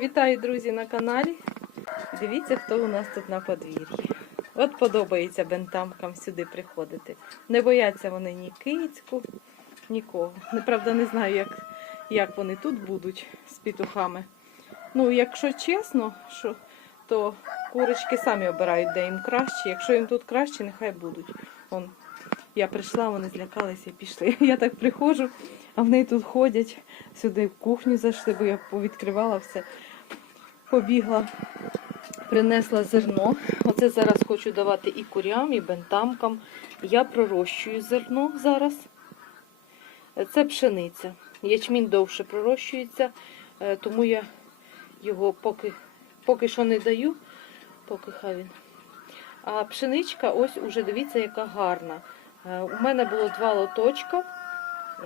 Вітаю, друзі, на каналі. Дивіться, хто у нас тут на подвір'ї. От подобається бентамкам сюди приходити. Не бояться вони ні кицьку, нікого. Неправда, не знаю, як, як вони тут будуть з петухами. Ну, якщо чесно, що, то курочки самі обирають, де їм краще. Якщо їм тут краще, нехай будуть. Вон, я прийшла, вони злякалися і пішли. Я так приходжу, а вони тут ходять. Сюди в кухню зайшли, бо я повідкривала все. Побігла, принесла зерно. Оце зараз хочу давати і курям, і бентамкам. Я пророщую зерно зараз. Це пшениця. Ячмінь довше пророщується, е, тому я його поки, поки що не даю, поки хай він. А пшеничка, ось уже дивіться, яка гарна. Е, У мене було два лоточка.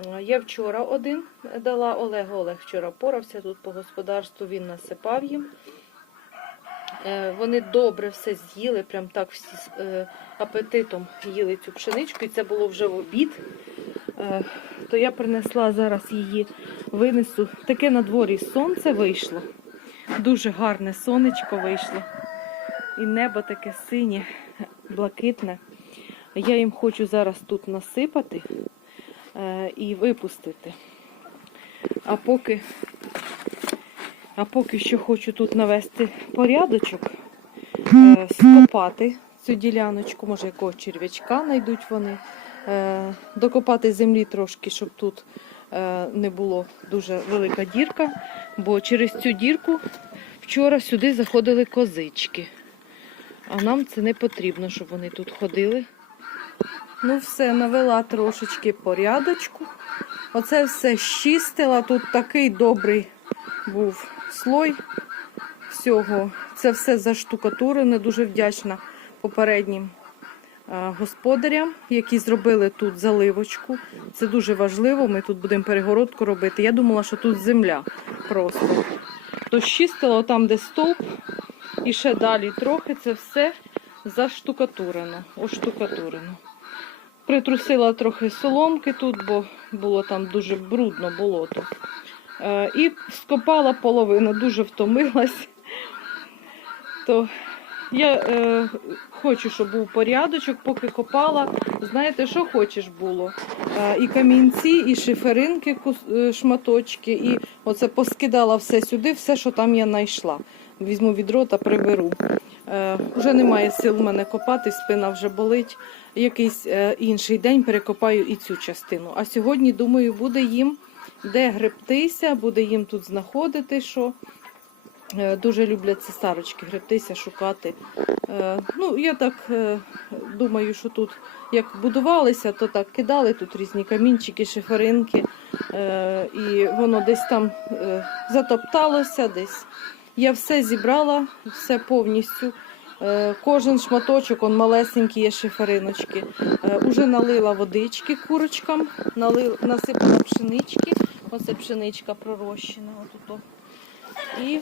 Е, Я вчора один дала Олегу. Олег вчора порався тут по господарству, він насипав їм. Е, Вони добре все з'їли, прям так всі з е, апетитом їли цю пшеничку, і це було вже в обід. То я принесла зараз її, винесу. Таке на дворі сонце вийшло. Дуже гарне сонечко вийшло. І небо таке синє, блакитне. Я їм хочу зараз тут насипати і випустити. А поки, а поки що хочу тут навести порядочок, е, скопати цю діляночку, може якого черв'ячка знайдуть вони, е, докопати землі трошки, щоб тут е, не було дуже велика дірка, бо через цю дірку вчора сюди заходили козички. А нам це не потрібно, щоб вони тут ходили. Ну, все, навела трошечки порядочку. Оце все щистила. Тут такий добрий був слой всього. Це все заштукатурене. Дуже вдячна попереднім господарям, які зробили тут заливочку. Це дуже важливо. Ми тут будемо перегородку робити. Я думала, що тут земля просто. То щистила там, де стовп, і ще далі трохи це все заштукатурено, оштукатурено. Притрусила трохи соломки тут, бо було там дуже брудно болото. Е, і скопала половину, дуже втомилась. То я е, хочу, щоб був порядочок, поки копала. Знаєте, що хочеш було? Е, і камінці, і шиферинки, е, шматочки, і оце поскидала все сюди, все, що там я знайшла. Візьму відро та приберу. Е, вже немає сил в мене копати, спина вже болить. Якийсь е, інший день перекопаю і цю частину. А сьогодні, думаю, буде їм де гребтися, буде їм тут знаходити, що е, дуже люблять ці старочки, гребтися, шукати. Е, ну, я так думаю, що тут як будувалися, то так кидали тут різні камінчики, шиферинки, і воно десь там затопталося, десь. Я все зібрала, все повністю. Е, Кожен шматочок, он малесенькі є шифериночки. Е, Уже налила водички курочкам, насипала пшенички. Оце пшеничка пророщена. Отут. І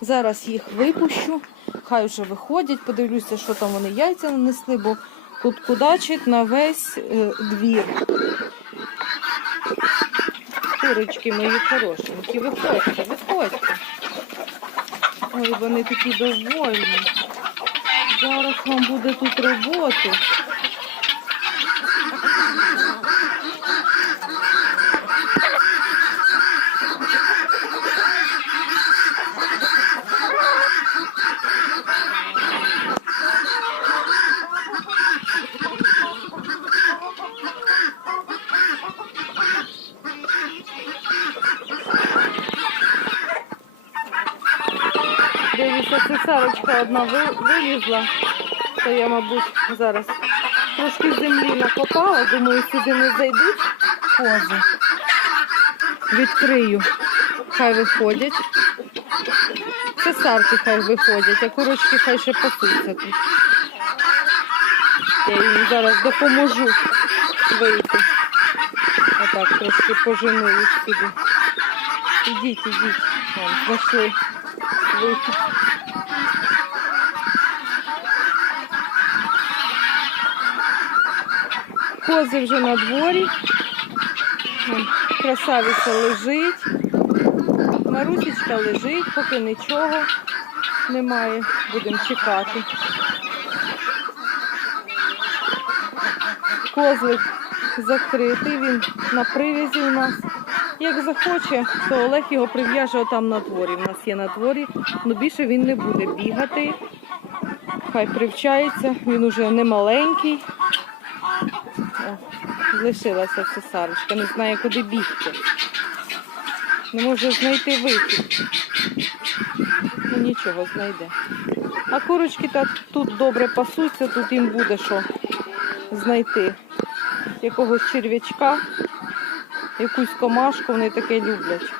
зараз їх випущу. Хай вже виходять, подивлюся, що там вони яйця нанесли, бо тут кудачить на весь е, двір. Курочки мої хорошенькі, виходьте, виходьте. Ой, вони такі довольні. Зараз вам буде тут роботи. Дивіться, цесарочка одна ви- вилізла, то я, мабуть, зараз трошки землі накопала, думаю, сюди не зайдуть кози. Відкрию, хай виходять. Цесарки хай виходять, а курочки хай ще пасуться тут. Я їм зараз допоможу вийти. Отак трошки пожену сюди. Ідіть, ідіть. Вон, знайшли вихід. Кози вже на дворі. Вон, Красавиця лежить. Марусечка лежить, поки нічого немає. Будемо чекати. Козлик закритий, він на привязі у нас. Як захоче, то Олег його прив'яже отам на дворі. У нас є на дворі, але більше він не буде бігати. Хай привчається, він уже не маленький. Лишилася цесарочка, не знає, куди бігти. Не може знайти вихід. Ну нічого, знайде. А курочки так тут добре пасуться, тут їм буде що знайти. Якогось черв'ячка, якусь комашку, вони таке люблять.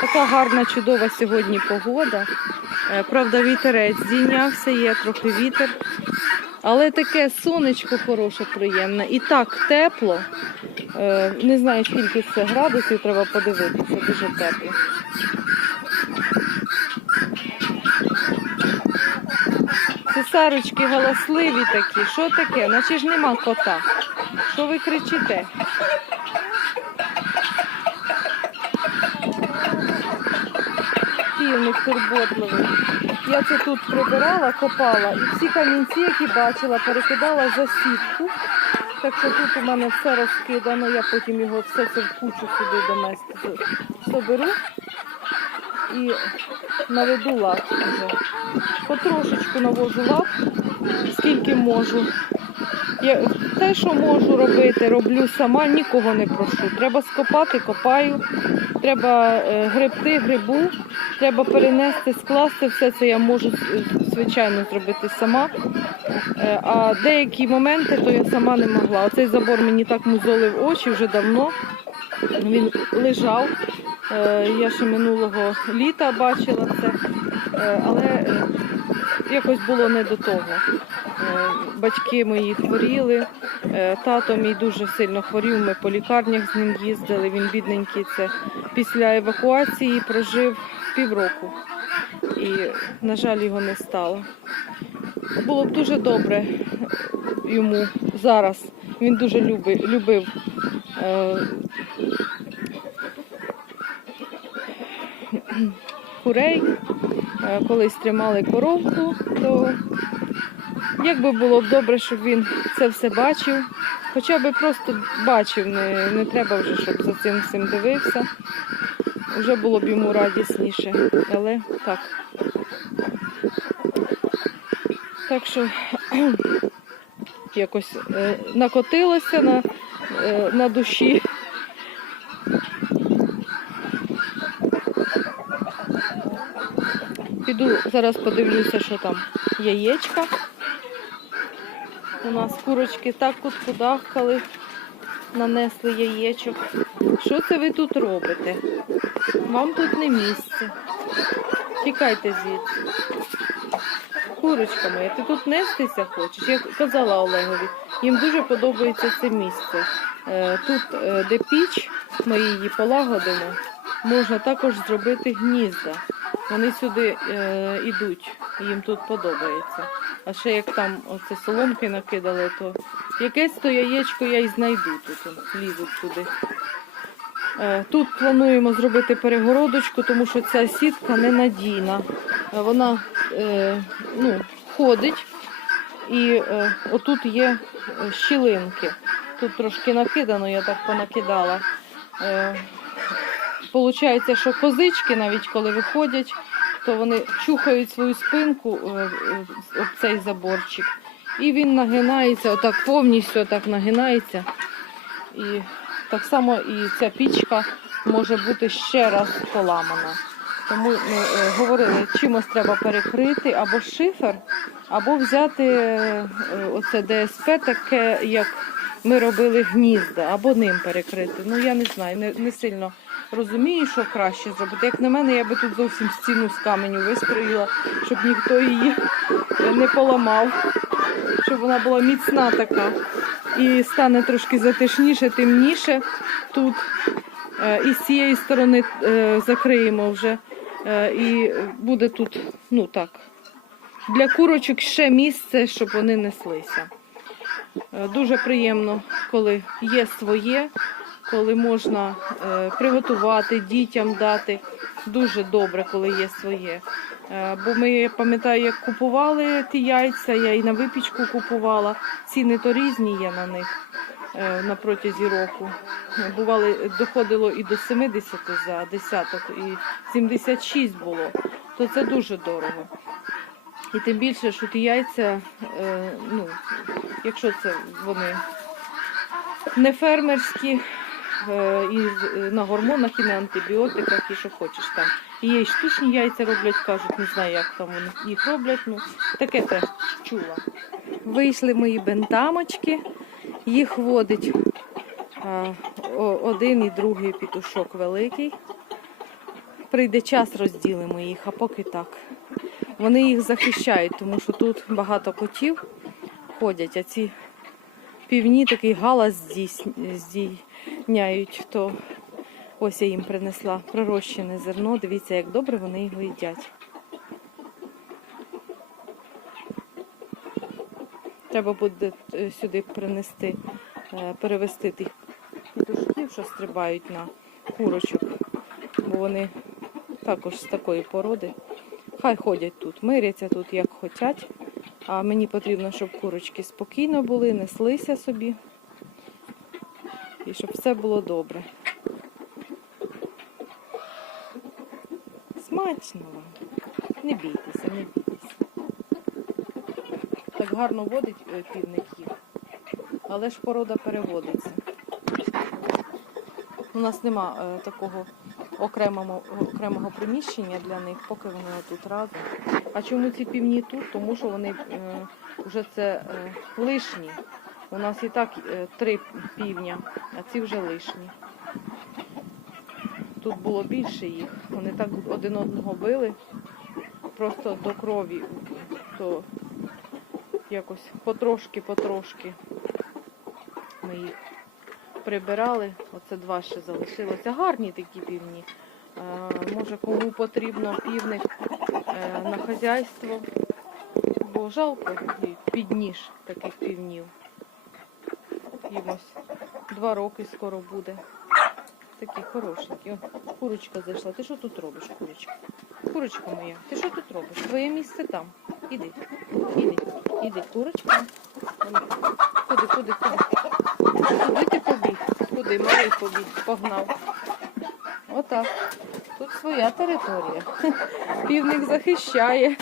Така гарна, чудова сьогодні погода. Е, Правда, вітерець здійнявся, є трохи вітер. Але таке сонечко хороше, приємне. І так тепло. Е, Не знаю, скільки це градусів, треба подивитися, дуже тепло. Цесарочки галасливі такі. Що таке? Наче ж нема кота. Що ви кричите? Півник турботливий. Я це тут прибирала, копала і всі камінці, які бачила, перекидала за сітку. Так що тут у мене все розкидано, я потім його все це в кучу сюди донести соберу і наведу лад вже. Потрошечку навожу лад, скільки можу. Я, те, що можу робити, роблю сама, нікого не прошу. Треба скопати, копаю, треба е, гребти, грибу, треба перенести, скласти. Все це я можу звичайно зробити сама. Е, а деякі моменти то я сама не могла. Оцей забор мені так музолив очі вже давно. Він лежав. Е, Я ще минулого літа бачила це, але якось було не до того. Е, Батьки мої хворіли, е, тато мій дуже сильно хворів. Ми по лікарнях з ним їздили. Він бідненький це після евакуації прожив півроку. І, на жаль, його не стало. Було б дуже добре йому зараз. Він дуже люби, любив е, курей. Колись тримали коровку, то як би було б добре, щоб він це все бачив. Хоча б просто бачив, не, не треба вже, щоб за цим всім дивився. Вже було б йому радісніше. Але так. Так що якось е, накотилося на, е, на душі. Піду зараз подивлюся, що там яєчка. У нас курочки так от кудахкали, нанесли яєчок. Що це ви тут робите? Вам тут не місце. Тікайте звідси. Курочка моя, ти тут нестися хочеш? Я казала Олегові, їм дуже подобається це місце. Е, Тут, е, де піч, ми її полагодимо, можна також зробити гнізда. Вони сюди е, йдуть, їм тут подобається. А ще як там оце соломки накидали, то якесь то яєчко я й знайду тут, лізуть туди. Е, Тут плануємо зробити перегородочку, тому що ця сітка ненадійна. Е, Вона е, ну, ходить і е, отут є е, щілинки. Тут трошки накидано, я так понакидала. Е, Получається, що козички, навіть коли виходять, то вони чухають свою спинку е, е, об цей заборчик. І він нагинається, отак повністю отак нагинається. І так само і ця пічка може бути ще раз поламана. Тому ми е, говорили, чимось треба перекрити або шифер, або взяти оце ДСП, таке, як ми робили гнізда, або ним перекрити. Ну я не знаю, не, не сильно розумію, що краще зробити. Як на мене, я би тут зовсім стіну з каменю вистроїла, щоб ніхто її не поламав, щоб вона була міцна така. І стане трошки затишніше, темніше тут. Е, І з цієї сторони е, закриємо вже. Е, І буде тут, ну так, для курочок ще місце, щоб вони неслися. Дуже приємно, коли є своє, коли можна е, приготувати, дітям дати. Дуже добре, коли є своє. Е, бо ми пам'ятаю, як купували ті яйця, я і на випічку купувала. Ціни то різні є на них е, на протязі року. Бували, доходило і до 70 за десяток, і 76 було. То це дуже дорого. І тим більше, що ті яйця, ну, якщо це вони не фермерські, і е, на гормонах, і на антибіотиках, і що хочеш там. І є штучні яйця роблять, кажуть, не знаю, як там вони їх роблять. Ну, таке теж чула. Вийшли мої бентамочки, їх водить е, о- один і другий пітушок великий. Прийде час, розділимо їх, а поки так. Вони їх захищають, тому що тут багато котів ходять, а ці півні такий галас здійс- здійняють, то ось я їм принесла пророщене зерно. Дивіться, як добре вони його їдять. Треба буде е, сюди принести, е, перевести тих петушків, що стрибають на курочок, бо вони також з такої породи. Хай ходять тут, миряться тут як хочуть. А мені потрібно, щоб курочки спокійно були, неслися собі. І щоб все було добре. Смачно вам. Не бійтеся, не бійтеся. Так гарно водить е, півник їх. Але ж порода переводиться. У нас нема е, такого окремого, окремого приміщення для них, поки вони тут разом. А чому ці півні тут? Тому що вони е, вже це лишні. У нас і так три півня, а ці вже лишні. Тут було більше їх. Вони так один одного били, просто до крові. То якось потрошки-потрошки ми їх прибирали. Оце два ще залишилося. Гарні такі півні. Може, кому потрібно півник е, на хазяйство, бо жалко під ніж таких півнів. Їм два роки скоро буде. Такі хорошенькі. О, курочка зайшла. Ти що тут робиш, курочка? Курочка моя, ти що тут робиш? Твоє місце там. Іди, іди, іди, курочка. Куди, куди, куди? Куди ти побіг? Куди? Малий побіг, погнав. Отак. Тут своя територія. Півник захищає.